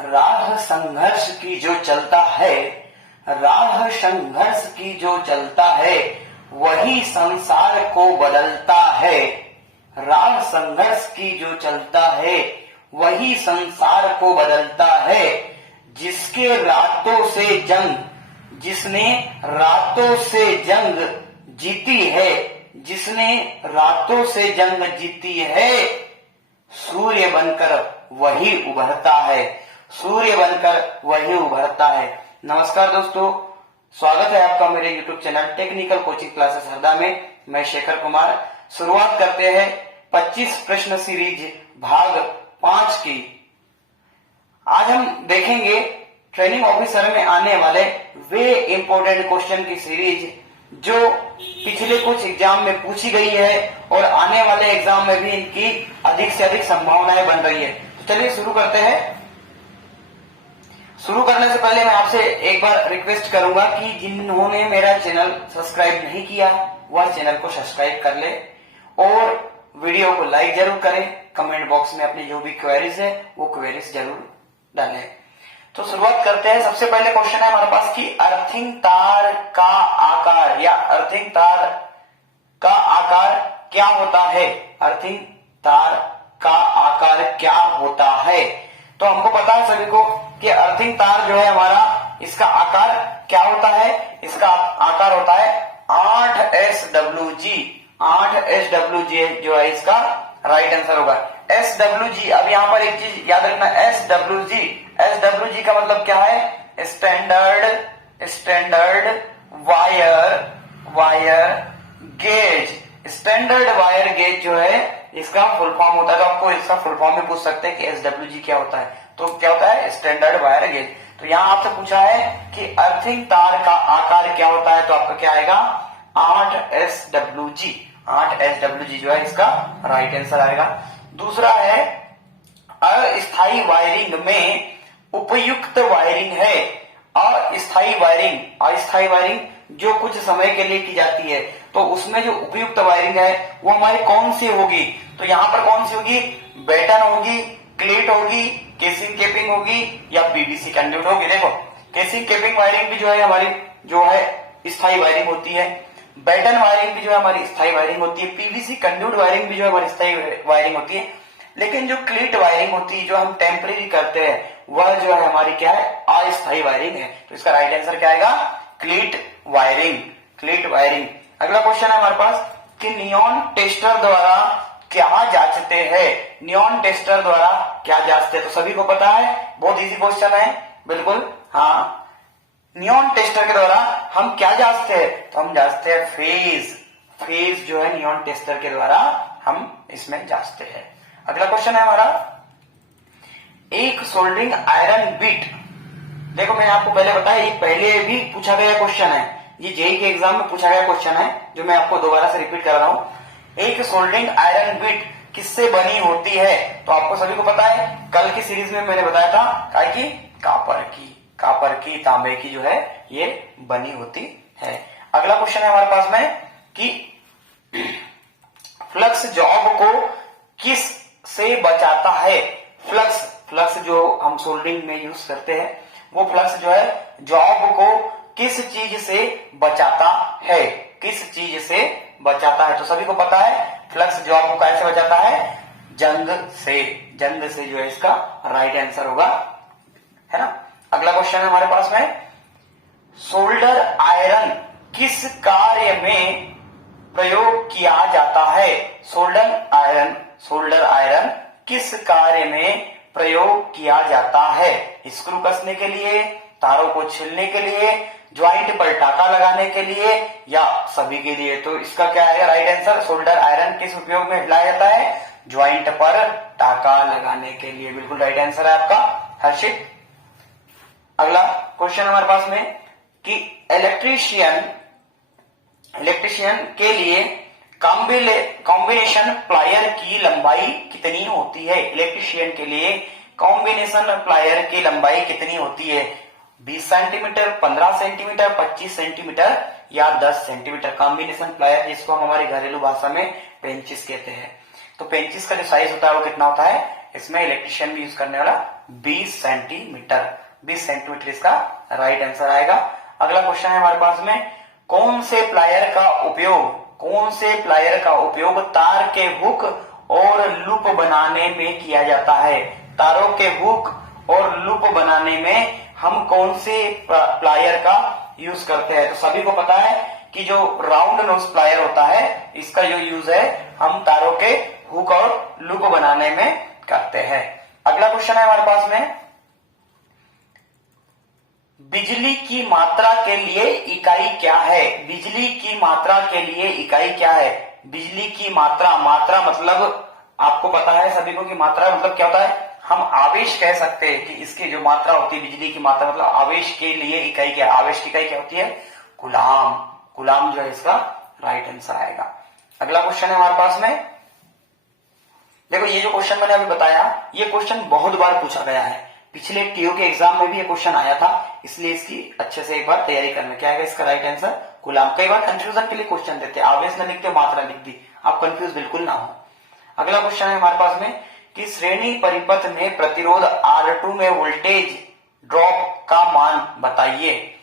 राह संघर्ष की जो चलता है, राह संघर्ष की जो चलता है, वही संसार को बदलता है। राह संघर्ष की जो चलता है, वही संसार को बदलता है। जिसके रातों से जंग, जिसने रातों से जंग जीती है, जिसने रातों से जंग जीती है, सूर्य बनकर वही उभरता है, सूर्य बनकर वही उभरता है। नमस्कार दोस्तों, स्वागत है आपका मेरे YouTube channel technical coaching classes Harda में। मैं शेखर कुमार। शुरुआत करते हैं 25 प्रश्न सीरीज भाग 5 की। आज हम देखेंगे ट्रेनिंग ऑफिसर में आने वाले वे इंपॉर्टेंट क्वेश्चन की सीरीज जो पिछले कुछ एग्जाम में पूछी गई है और आने वाले एग्जाम में भी इनकी अधिक से अधिक संभावनाएं बन रही है। तो चलिए शुरू करते हैं। शुरू करने से पहले मैं आपसे एक बार रिक्वेस्ट करूंगा कि जिन्होंने मेरा चैनल सब्सक्राइब नहीं किया वह चैनल को सब्सक्राइब कर ले और वीडियो को लाइक जरूर करें। कमेंट बॉक्स में अपनी जो भी क्वेरीज है वो क्वेरीज जरूर डालें। तो शुरुआत करते हैं। सबसे पहले क्वेश्चन है हमारे पास कि अर्थिंग तार का आकार या अर्थिंग तार का आकार क्या होता है। अर्थिंग तार का आकार क्या होता है। तो हमको पता है सभी को कि अर्थिंग तार जो है हमारा, इसका आकार क्या होता है। इसका आकार होता है 8SWG। 8SWG जो है इसका राइट आंसर होगा। SWG, अब यहाँ पर एक चीज याद रखना, SWG का मतलब क्या है। Standard wire gauge. Standard wire gauge जो है इसका फुल फॉर्म होता है। तो आपको इसका फुल फॉर्म भी पूछ सकते हैं कि SWG क्या होता है। तो क्या होता है, स्टैंडर्ड वायर गेज। तो यहाँ आपसे पूछा है कि अर्थिंग तार का आकार क्या होता है, तो आपका क्या आएगा 8SWG। 8SWG जो है इसका राइट आंसर आएगा। दूसरा है अस्थायी वायरिंग में उपयुक्त वायरिंग है। अस्थायी वायरिंग जो कुछ समय के लिए की जाती है, तो उसमें जो उपयुक्त वायरिंग है वो हमारी कौन सी होगी। तो यहाँ पर कौन सी होगी, बेटन होगी, क्लीट होगी, केसिंग केपिंग होगी या पीवीसी कंड्यूट होगी। देखो केसिंग केपिंग वायरिंग भी जो है हमारी जो है स्थायी वायरिंग होती है। बेटन वायरिंग भी जो है हमारी स्थायी वायरिंग होती है। पीवीसी कंड्यूट वायरिंग भी जो है हमारी स्थायी वायरिंग होती है। लेकिन जो क्लीट वायरिंग होती है, जो हम टेम्परेरी करते हैं, वह जो है हमारी क्या है, अस्थायी वायरिंग है। तो इसका राइट आंसर क्या आएगा, क्लीट वायरिंग। अगला क्वेश्चन है हमारे पास कि नियॉन टेस्टर द्वारा क्या जांचते हैं। नियॉन टेस्टर द्वारा क्या जांचते हैं, तो सभी को पता है, बहुत इजी क्वेश्चन है बिल्कुल। हाँ, नियॉन टेस्टर के द्वारा हम क्या जांचते हैं, तो हम जांचते हैं फेज जो है नियॉन टेस्टर के द्वारा हम इसमें जांचते हैं। अगला क्वेश्चन है हमारा, एक सोल्डरिंग आयरन बिट। देखो मैंने आपको पहले बताया, ये पहले भी पूछा गया क्वेश्चन है, ये जेईई के एग्जाम में पूछा गया क्वेश्चन है, जो मैं आपको दोबारा से रिपीट कर रहा हूं। एक सोल्डरिंग आयरन बिट किससे बनी होती है, तो आपको सभी को पता है, कल की सीरीज में मैंने बताया था कि कापर की तांबे की जो है ये बनी होती है। अगला क्वेश्चन है हमारे पास में कि फ्लक्स जॉब को किस से बचाता है। फ्लक्स जो हम सोल्डरिंग में यूज करते हैं, वो फ्लक्स जो है जॉब को किस चीज से बचाता है, तो सभी को पता है फ्लक्स जॉब को कैसे बचाता है, जंग से जो है इसका राइट आंसर होगा, है ना। अगला क्वेश्चन है हमारे पास में, सोल्डर आयरन किस कार्य में प्रयोग किया जाता है। सोल्डर आयरन किस कार्य में प्रयोग किया जाता है। स्क्रू कसने के लिए, तारों को छीलने के लिए, ज्वाइंट पर टाका लगाने के लिए या सभी के लिए। तो इसका क्या है राइट आंसर, सोल्डर आयरन किस उपयोग में हिलाया जाता है, ज्वाइंट पर टाका लगाने के लिए। बिल्कुल राइट आंसर है आपका हर्षित। अगला क्वेश्चन हमारे पास में कि इलेक्ट्रीशियन के लिए कॉम्बिनेशन प्लायर की लंबाई कितनी होती है। इलेक्ट्रीशियन के लिए कॉम्बिनेशन प्लायर की लंबाई कितनी होती है, 20 सेंटीमीटर, 15 सेंटीमीटर, 25 सेंटीमीटर या 10 सेंटीमीटर। कॉम्बिनेशन प्लायर जिसको हम हमारी घरेलू भाषा में पेंचिस कहते हैं। तो पेंचिस का जो साइज होता है वो कितना होता है, इसमें इलेक्ट्रिशियन भी यूज करने वाला 20 सेंटीमीटर। 20 सेंटीमीटर इसका राइट आंसर आएगा। अगला क्वेश्चन है हमारे पास में, कौन से प्लायर का उपयोग तार के हुक और लूप बनाने में किया जाता है? तारों के हुक और लूप बनाने में हम कौन से प्लायर का यूज करते हैं? तो सभी को पता है कि जो राउंड नोज प्लायर होता है, इसका जो यूज है हम तारों के हुक और लूप बनाने में करते हैं। अगला क्वेश्चन है हमारे पास में, बिजली की मात्रा के लिए इकाई क्या है? बिजली की मात्रा के लिए इकाई क्या है? बिजली की मात्रा मतलब आपको पता है सभी को कि मात्रा मतलब क्या होता है? हम आवेश कह सकते हैं कि इसकी जो मात्रा होती है बिजली की मात्रा मतलब आवेश के लिए इकाई क्या? आवेश की इकाई क्या होती है? कूलाम। कूलाम जो है इसका राइट आंसर आएगा। अगला क्वेश्चन है हमारे पास में, देखो ये जो क्वेश्चन मैंने अभी बताया, ये क्वेश्चन बहुत बार पूछा गया है। पिछले टीओ के एग्जाम में भी ये क्वेश्चन आया था, इसलिए इसकी अच्छे से एक बार तैयारी करना। क्या है इसका राइट आंसर? कूलाम। कई बार कंफ्यूजन के लिए क्वेश्चन देते, आवेश न लिखते मात्रा लिख दी, आप कंफ्यूज बिल्कुल ना हो। अगला क्वेश्चन है हमारे पास में कि श्रेणी परिपथ में प्रतिरोध R2 में वोल्टेज ड्रॉप का मान बताइए।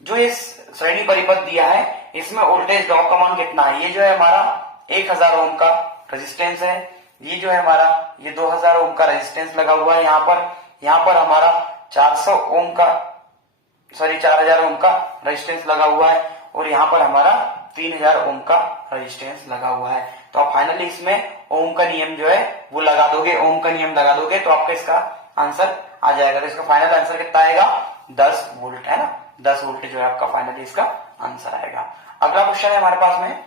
जो इस श्रेणी परिपथ दिया है इसमें वोल्टेज ड्रॉप का मान कितना है? ये जो है हमारा 1000 ओम का रेजिस्टेंस है, ये जो है हमारा ये 2000 ओम का रेजिस्टेंस लगा हुआ है यहाँ पर हमारा 4000 ओम का रेजिस्टेंस लगा हुआ है और यहाँ पर हमारा 3000 ओम का रेजिस्टेंस लगा हुआ है। तो आप फाइनली इसमें ओम का नियम जो है वो लगा दोगे, ओम का नियम लगा दोगे तो आपका इसका आंसर आ जाएगा। तो इसका फाइनल आंसर कितना आएगा? 10 वोल्ट है ना, 10 वोल्ट जो है आपका फाइनली इसका आंसर आएगा। अगला क्वेश्चन है हमारे पास में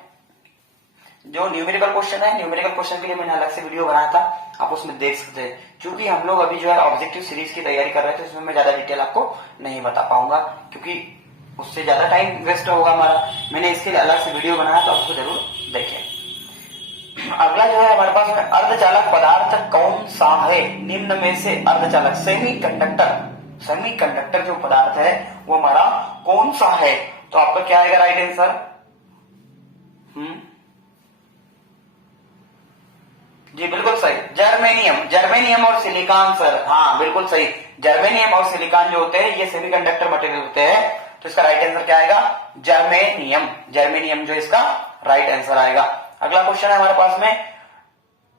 जो न्यूमेरिकल क्वेश्चन है, न्यूमेरिकल क्वेश्चन के लिए मैंने अलग से वीडियो बनाया था, आप उसमें देख सकते हैं। क्योंकि हम लोग अभी जो है ऑब्जेक्टिव सीरीज की तैयारी कर रहे थे, इसमें मैं ज्यादा डिटेल आपको नहीं बता पाऊंगा क्योंकि उससे ज्यादा टाइम वेस्ट होगा हमारा। मैंने इसके लिए अलग से वीडियो बनाया तो आपको जरूर देखें। अगला जो है हमारे पास में, अर्धचालक पदार्थ कौन सा है? निम्न में से अर्धचालक सेमीकंडक्टर जो पदार्थ है वो हमारा कौन सा है? तो आपका क्या आएगा राइट आंसर? जी बिल्कुल सही, जर्मेनियम और सिलिकॉन सर। हाँ बिल्कुल सही, जर्मेनियम और सिलिकॉन जो होते हैं ये सेमीकंडक्टर मटेरियल होते हैं। तो इसका राइट आंसर क्या आएगा? जर्मेनियम जो इसका राइट आंसर आएगा। अगला क्वेश्चन है हमारे पास में,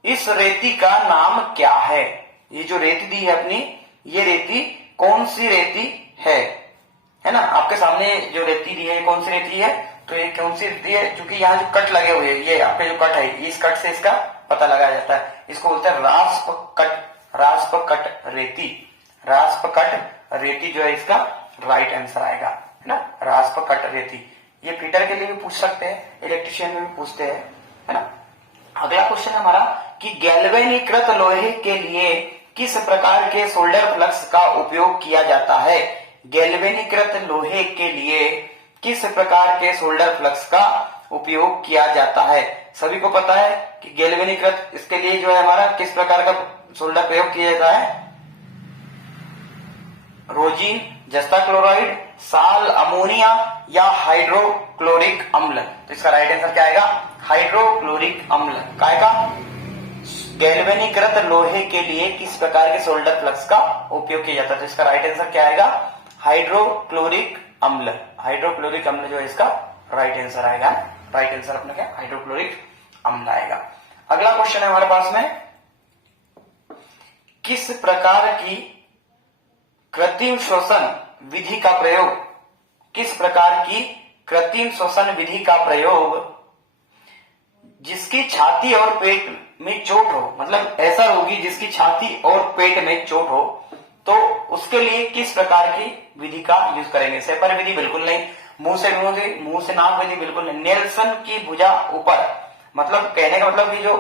इस रेती का नाम क्या है? ये जो रेती दी है अपनी, ये रेती कौन सी रेती है ना? आपके सामने जो रेती दी है कौन सी रेती है? तो ये कौन सी रेती है? क्योंकि यहाँ जो कट लगे हुए हैं, ये आपके जो कट है, इस कट से इसका पता लगाया जाता है। इसको बोलते हैं रास्प कट रेती जो है इसका राइट आंसर आएगा, है ना? रास्प कट रेती। ये फिटर के लिए भी पूछ सकते हैं, इलेक्ट्रिशियन में भी पूछते हैं, है ना? अगला क्वेश्चन हमारा कि गैल्वेनीकृत लोहे के लिए किस प्रकार के सोल्डर फ्लक्स का उपयोग किया जाता है? गैल्वेनीकृत लोहे के लिए किस प्रकार के सोल्डर फ्लक्स का उपयोग किया जाता है? सभी को पता है कि गैल्वेनीकृत, इसके लिए जो है हमारा किस प्रकार का सोल्डर प्रयोग किया जाता है? रोजीन, जस्ता क्लोराइड, साल अमोनिया या हाइड्रोक्लोरिक अम्ल। तो इसका राइट आंसर क्या आएगा? हाइड्रोक्लोरिक अम्ल। क्या आएगा? गैल्वेनीकृत लोहे के लिए किस प्रकार के सोल्डर फ्लक्स का उपयोग किया जाता है? तो इसका राइट आंसर क्या आएगा? हाइड्रोक्लोरिक अम्ल। हाइड्रोक्लोरिक अम्ल जो है इसका राइट आंसर आएगा। राइट आंसर अपना क्या? हाइड्रोक्लोरिक अम्ल आएगा। अगला क्वेश्चन है हमारे पास में, किस प्रकार की कृत्रिम श्वसन विधि का प्रयोग, किस प्रकार की कृत्रिम श्वसन विधि का प्रयोग जिसकी छाती और पेट में चोट हो, मतलब ऐसा रोगी जिसकी छाती और पेट में चोट हो, तो उसके लिए किस प्रकार की विधि का यूज करेंगे? सेपर विधि बिल्कुल नहीं, मुंह से नाक विधि बिल्कुल नहीं। नेल्सन की भुजा ऊपर, मतलब कहने का मतलब कि जो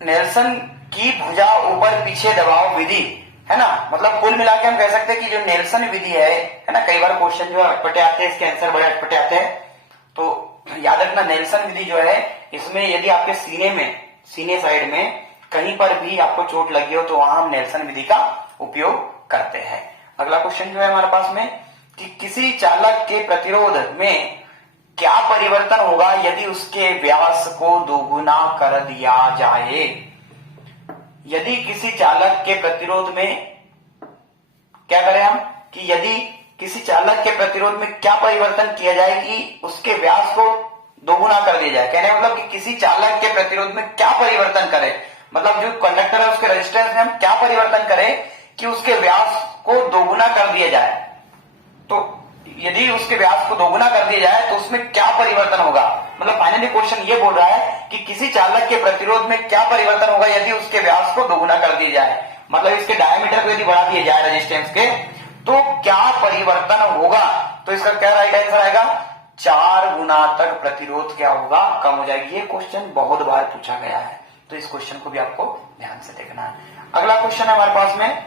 नेल्सन की भुजा ऊपर पीछे दबाव विधि है ना, मतलब कुल मिलाकर हम कह सकते हैं कि जो नेल्सन विधि है ना, कई बार क्वेश्चन जो अटपटे आते हैं, इसके आंसर बड़े अटपटे आते हैं, तो याद रखना नेल्सन विधि जो है, इसमें यदि आपके सीने साइड में कहीं पर भी आपको चोट लगी हो तो वहां हम नेल्सन विधि का उपयोग करते हैं। अगला क्वेश्चन जो है हमारे पास में कि किसी चालक के प्रतिरोध में क्या परिवर्तन होगा यदि उसके व्यास को दोगुना कर दिया जाए? यदि किसी चालक के प्रतिरोध में क्या करें हम कि यदि किसी चालक के प्रतिरोध में क्या परिवर्तन किया जाए कि उसके व्यास को दोगुना कर दिया जाए। कहने मतलब कि किसी चालक के प्रतिरोध में क्या परिवर्तन करें, मतलब जो कंडक्टर है उसके रेजिस्टेंस में हम क्या परिवर्तन करें कि उसके व्यास को दोगुना कर दिया जाए। तो यदि उसके व्यास को दोगुना कर दिया जाए तो उसमें क्या परिवर्तन होगा, मतलब फाइनली क्वेश्चन ये बोल रहा है कि किसी चालक के प्रतिरोध में क्या परिवर्तन होगा यदि उसके व्यास को दोगुना कर दिया जाए, मतलब इसके डायमीटर को यदि बढ़ा दिया जाए रेजिस्टेंस के तो क्या परिवर्तन होगा। तो इसका क्या राइट आंसर आएगा, 4 गुना तक प्रतिरोध क्या होगा, कम हो जाएगी। ये क्वेश्चन बहुत बार पूछा गया है तो इस क्वेश्चन को भी आपको ध्यान से देखना है। अगला क्वेश्चन है हमारे पास में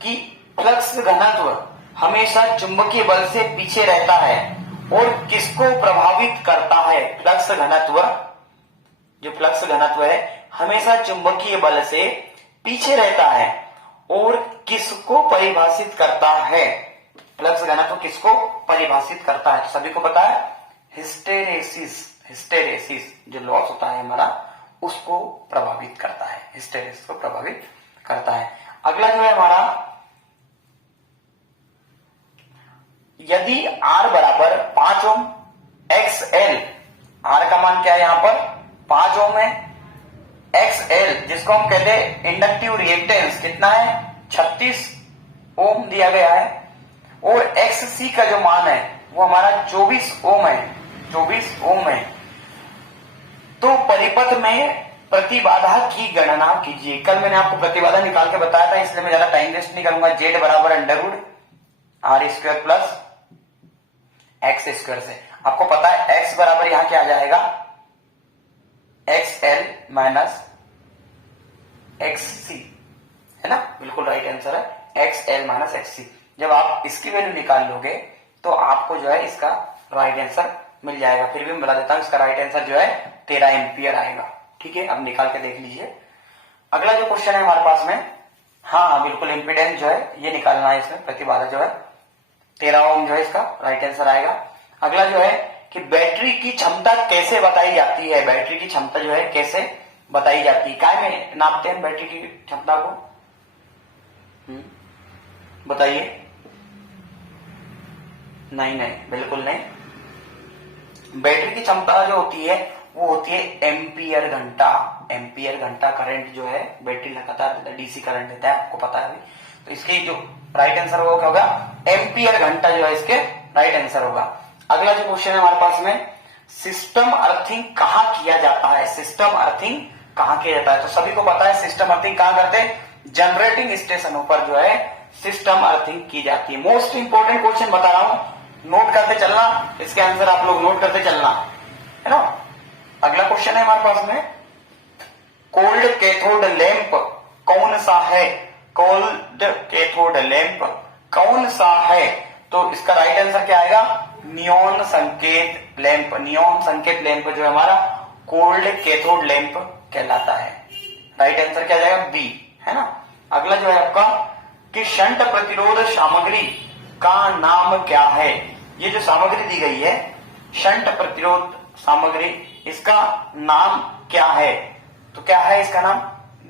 कि फ्लक्स घनत्व हमेशा चुंबकीय बल से पीछे रहता है और किसको प्रभावित करता है। फ्लक्स घनत्व, जो फ्लक्स घनत्व है हमेशा चुंबकीय बल से पीछे रहता है और किसको परिभाषित करता है। फ्लक्स घनत्व किसको परिभाषित करता है, तो सभी को पता है हिस्टेरेसिस, हिस्टेरेसिस जो लॉस होता है हमारा उसको प्रभावित करता है, हिस्टेरेसिस को प्रभावित करता है। अगला जो है हमारा, यदि R बराबर 5 ओम XL, R का मान क्या है यहां पर 5 ओम है, XL जिसको हम कहते हैं इंडक्टिव रिएक्टेंस कितना है 36 ओम दिया गया है और XC का जो मान है वो हमारा 24 ओम है, 24 ओम है। तो परिपथ में प्रतिबाधा की गणना कीजिए। कल मैंने आपको प्रतिबाधा निकाल के बताया था इसलिए मैं ज्यादा टाइम वेस्ट नहीं करूंगा। Z बराबर under root R square plus X square से आपको पता है x बराबर यहां क्या आ जाएगा XL माइनस XC, है ना, बिल्कुल राइट आंसर है XL माइनस XC। जब आप इसकी वैल्यू निकाल लोगे तो आपको जो है इसका राइट आंसर मिल जाएगा। फिर भी मैं बता देता हूं इसका राइट आंसर जो है 13 एम्पियर आएगा। ठीक है, अब निकाल के देख लीजिए। अगला जो क्वेश्चन है हमारे पास में, हाँ बिल्कुल इम्पीडेंस जो है ये निकालना है, इसमें प्रतिबाधा जो है 13 ओम जो है इसका राइट आंसर आएगा। अगला जो है कि बैटरी की क्षमता कैसे बताई जाती है, बैटरी की क्षमता जो है कैसे बताई जाती है, काय में नापते हैं बैटरी की क्षमता को, बताइए। नहीं, बिल्कुल नहीं। बैटरी की क्षमता जो होती है वो होती है एम्पियर घंटा। एम्पियर घंटा करंट जो है बैटरी लगातार डीसी करंट देता है, आपको पता है अभी। तो इसकी जो राइट आंसर होगा क्या होगा, एम्पियर घंटा जो है इसके राइट आंसर होगा। अगला जो क्वेश्चन है हमारे पास में, सिस्टम अर्थिंग कहां किया जाता है, सिस्टम अर्थिंग कहां किया जाता है। तो सभी को पता है सिस्टम अर्थिंग कहां करते हैं, जनरेटिंग स्टेशनों पर जो है सिस्टम अर्थिंग की जाती है। मोस्ट इंपोर्टेंट क्वेश्चन बता रहा हूं, नोट करते चलना, इसके आंसर आप लोग नोट करते चलना, है ना। अगला क्वेश्चन है हमारे पास में, कोल्ड कैथोड लैंप कौन सा है, कोल्ड कैथोड लैंप कौन सा है। तो इसका राइट आंसर क्या आएगा, नियॉन संकेत लैंप। नियॉन संकेत लैंप जो है हमारा कोल्ड कैथोड लैंप कहलाता है। राइट आंसर क्या जाएगा, बी, है ना। अगला जो है आपका कि शंट प्रतिरोध सामग्री का नाम क्या है। ये जो सामग्री दी गई है शंट प्रतिरोध सामग्री, इसका नाम क्या है। तो क्या है इसका नाम,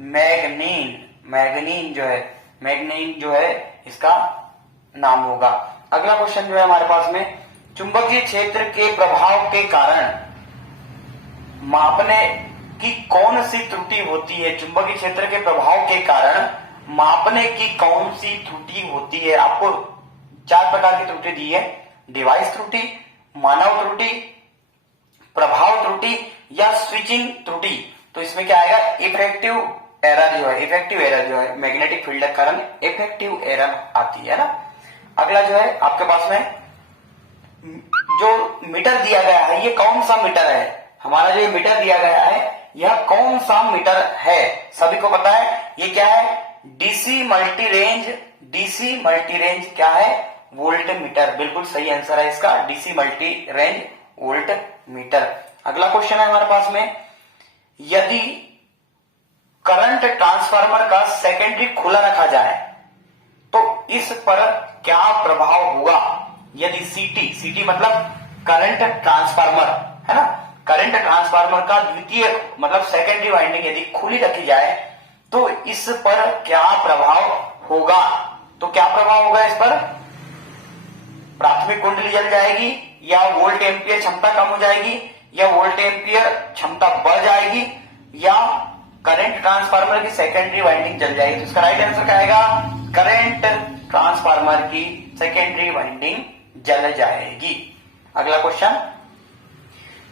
मैग्नीन। मैग्नीन जो है, मैग्नीन जो है इसका नाम होगा। अगला क्वेश्चन जो है हमारे पास में, चुंबकीय क्षेत्र के प्रभाव के कारण मापने की कौन सी त्रुटि होती है। चुंबकीय क्षेत्र के प्रभाव के कारण मापने की कौन सी त्रुटि होती है। आपको 4 प्रकार की त्रुटि दी है, डिवाइस त्रुटि, मानव त्रुटि, प्रभाव त्रुटि या स्विचिंग त्रुटि। तो इसमें क्या आएगा, इफेक्टिव एरर जो है, इफेक्टिव एरर जो है मैग्नेटिक फील्ड के कारण इफेक्टिव एरर आती है ना। अगला जो है आपके पास में जो मीटर दिया गया है, ये कौन सा मीटर है, हमारा जो मीटर दिया गया है यह कौन सा मीटर है। सभी को पता है ये क्या है, DC multi range. DC multi range क्या है, वोल्ट मीटर। बिल्कुल सही आंसर है इसका, DC multi range volt meter. अगला क्वेश्चन है हमारे पास में, यदि करंट ट्रांसफार्मर का सेकेंडरी खुला रखा जाए तो इस पर क्या प्रभाव होगा। यदि सीटी, सीटी मतलब करंट ट्रांसफार्मर, है ना, करंट ट्रांसफार्मर का द्वितीय मतलब सेकेंडरी वाइंडिंग यदि खुली रखी जाए तो इस पर क्या प्रभाव होगा? तो क्या प्रभाव होगा इस पर? प्राथमिक कुंडली जल जाएगी, या वोल्ट एम्पियर क्षमता कम हो जाएगी, या वोल्ट एम्पियर क्षमता बढ़ जाएगी, या करंट ट्रांसफार्मर की सेकेंडरी वाइंडिंग जल जाएगी। तो इसका राइट आंसर क्या आएगा? करंट ट्रांसफार्मर की सेकेंडरी वाइंडिंग जल जाएगी। अगला क्वेश्चन,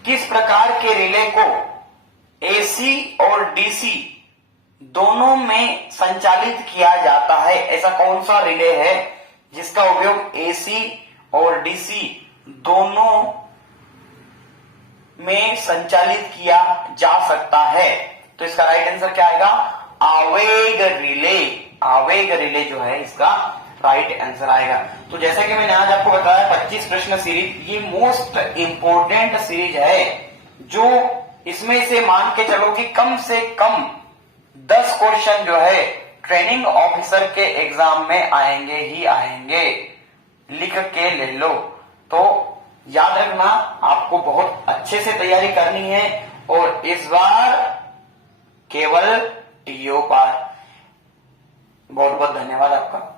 किस प्रकार के रिले को एसी और डीसी दोनों में संचालित किया जाता है? ऐसा कौन सा रिले है जिसका उपयोग एसी और डीसी दोनों में संचालित किया जा सकता है? तो इसका राइट आंसर क्या आएगा? आवेग रिले। आवेग रिले जो है इसका राइट आंसर आएगा। तो जैसे कि मैंने आज आपको बताया 25 प्रश्न सीरीज, ये मोस्ट इंपोर्टेंट सीरीज है, जो इसमें से मान के चलो कि कम से कम 10 क्वेश्चन जो है ट्रेनिंग ऑफिसर के एग्जाम में आएंगे ही आएंगे। लिख के ले लो। तो याद रखना, आपको बहुत अच्छे से तैयारी करनी है और इस बार केवल टीओ पार। बहुत बहुत धन्यवाद आपका।